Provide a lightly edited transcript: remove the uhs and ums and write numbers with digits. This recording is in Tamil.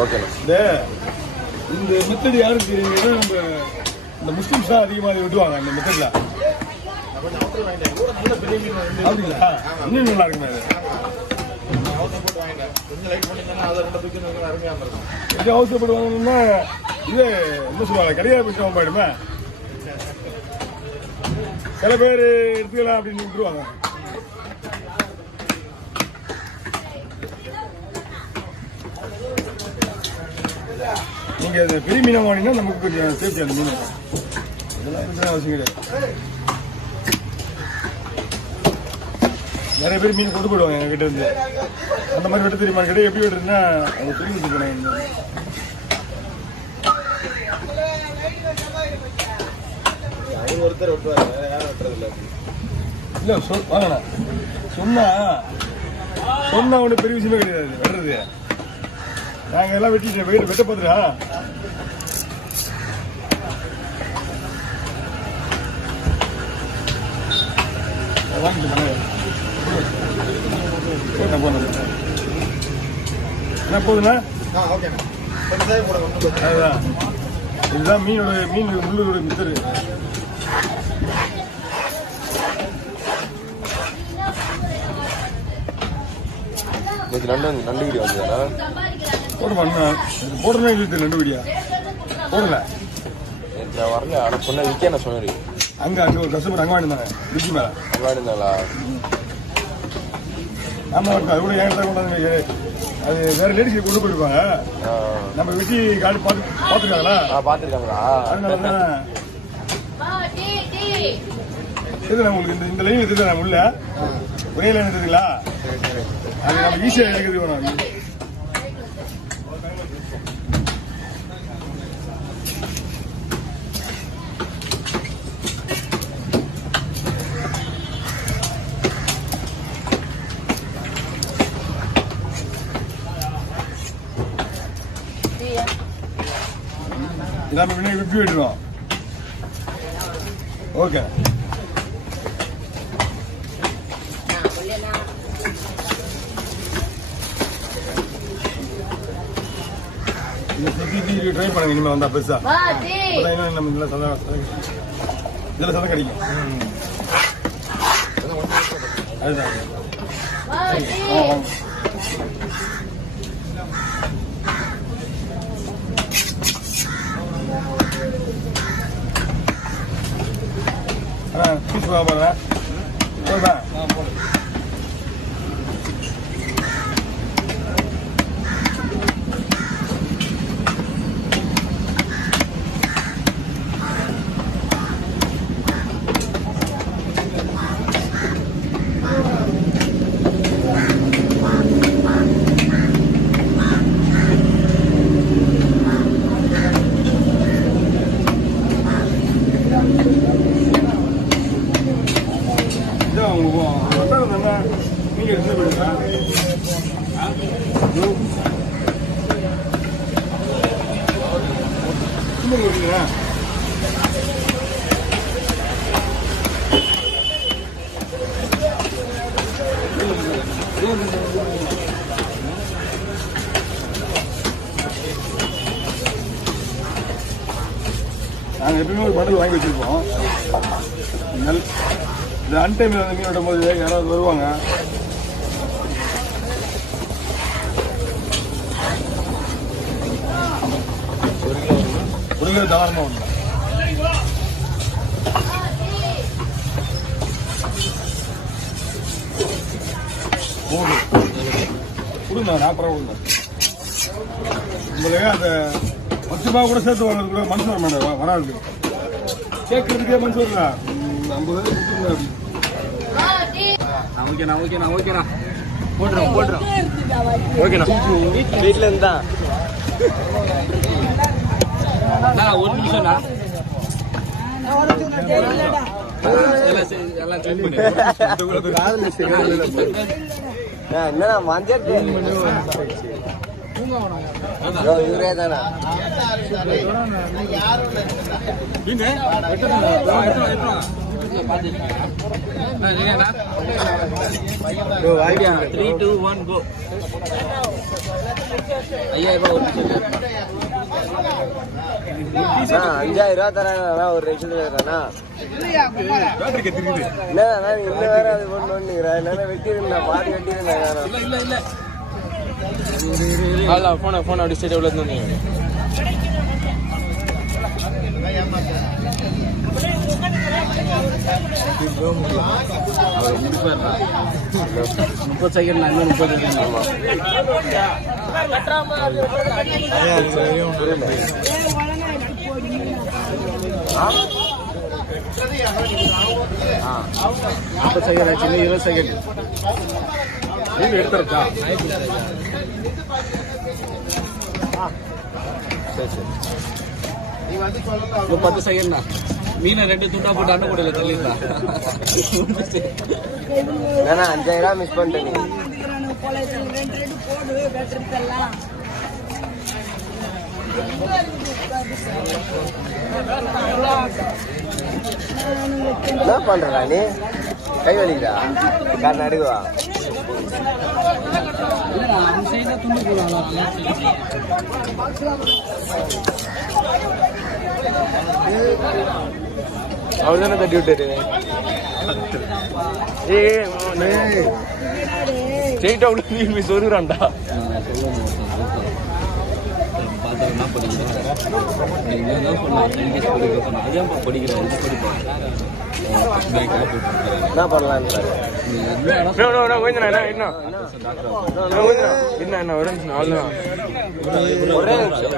ஓகேண்ணா. இந்த மெத்தட் யாருக்கு தெரியுங்கன்னா நம்ம இந்த முஸ்லிம்ஸ் தான் அதிகமாக விட்டுவாங்க இந்த மெத்தட்ல. அப்படிங்களா? இன்னும் நல்லா இருக்குண்ணா இது. அவசரப்பட்டு வாங்கணும்னா இது என்ன சொல்லுவாங்க, கிடையாது பிடிச்சவங்க போயிடுமே. சில பேர் எடுத்துக்கலாம் அப்படின்னு விட்டுருவாங்க. நீங்க அந்த பெரிய மீனை வாங்கினா நமக்கு கொஞ்சம் சேஃப்டி. அந்த மீன் இதெல்லாம் அவசியம் கிடையாது. நிறைய பேர் மீன் கொண்டு போயிடுவாங்க எங்ககிட்ட இருந்து. அந்த மாதிரி வெட்ட தெரியுமா கிட்ட எப்படி வெட்டுறதுன்னா அவங்க சொல்லி வச்சுக்கணும். ஒருத்தர் வெட்டுவாங்க, யாரும் வெட்டுறது இல்லை. இல்லை வாங்கண்ணா சொன்னா ஒன்றும் பெரிய விஷயமே கிடையாது வெட்டுறது. நாங்கள் எல்லாம் வெட்டிட்டு வெட்ட பார்த்துட்டா என்ன போகுதுண்ணா? அதுதான் இதுதான் மீன் முள்ளோட மித்தரு. நண்டு வீடியோ வந்து போடுமா? போடுறேன் நண்டு வீடியோ போடல வரல. அதை சொன்ன விற்க நான் சொன்னேன். அங்கே ஒரு கஸ்டமர் அங்கே வாங்கியிருந்தாங்க பிரிட்ஜி மேலே. அங்கே வாங்கியிருந்தாங்களா? ஆமாம் இருக்கும். அது கூட ஏன் கொண்டாந்து அது வேற லேடிஸ் கொண்டு போயிருப்பாங்க. நம்ம வெட்டி காடு பார்த்துருக்காங்களா? பார்த்துருக்காங்களா? அதனால தான் இது உங்களுக்கு இந்த லைன் எடுத்துதான் உள்ள ஒரே லைன் எடுத்துங்களா? அது நம்ம ஈஸியாக எடுக்கிறது வேணும். நம்ம விப்பி விட்டுருவோம். ஓகே ட்ரை பண்ணுங்க. இனிமே வந்தா பெருசா நம்ம இதுல சதம் கிடைக்கும். அதுதான் பீஸ் போடுறேன். போடுறேன் நீங்க எடுத்து போடுங்க. நாங்கள் எப்பயுமே ஒரு பண்டல் வாங்கி வச்சிருப்போம். இந்த அன்டைமில் அந்த மீன் வெட்டும் போது யாராவது வருவாங்க. ஒரு கிலோ தாராளமாக ஒன்று கொடுங்க. 40 ரூபா கொடுங்க. உங்களுக்கு அந்த 10 ரூபா கூட சேர்த்து வாங்குறது கூட மனசு வர மாட்டேன். வராது கேட்கறதுக்கே மனசு வரல. 50 கொடுத்துருங்க. ஓகேண்ணா ஓகேண்ணா ஓகேண்ணா போட்டுறோம் போட்டுறோம். ஓகேண்ணா வீட்டில் இருந்தா ஒரு நிமிஷம்ண்ணா. என்னண்ணா மஞ்சள் இவரே தானா? Go. 3, 2, 1, go. 5000 தராங்கண்ணா ஒரு லட்சத்துல இருக்காண்ணா. பேட்டரி கத்திருக்குது. என்னண்ணா நீ இன்னும் வேற அது பண்ணுறேன் என்னன்னா வெட்டிருந்தேன் பாதி வெட்டிருந்தேன். ஃபோன் அப்படி ஸ்டேட் எவ்வளோ இருந்தீங்க? முப்பது செகண்ட் இன்னும் 30 செகண்ட் ஆச்சு. 20 செகண்ட் நீங்க எடுத்துருக்கா? சரி சரி 10 செகண்ட் தான். மீனை 2 துண்டா போட்டு அண்ணன் கூடையில தள்ளிடலாம். ஏன்னா 5000 மிஸ் பண்ணிட்டேன் நீ. என்ன பண்றா நீ? கை வலிக்குதா? காரணம் அடுக்குவா? அவர் தானே தட்டி விட்டாரு. ஸ்ட்ரெயிட்டா உள்ள நீ சொருகிறான்டா. பார்த்தா படிக்கிறேன். என்ன பண்ணலான்னு என்ன ஒரு நிமிஷம் அவ்வளோதான். ஒரே நிமிஷம்.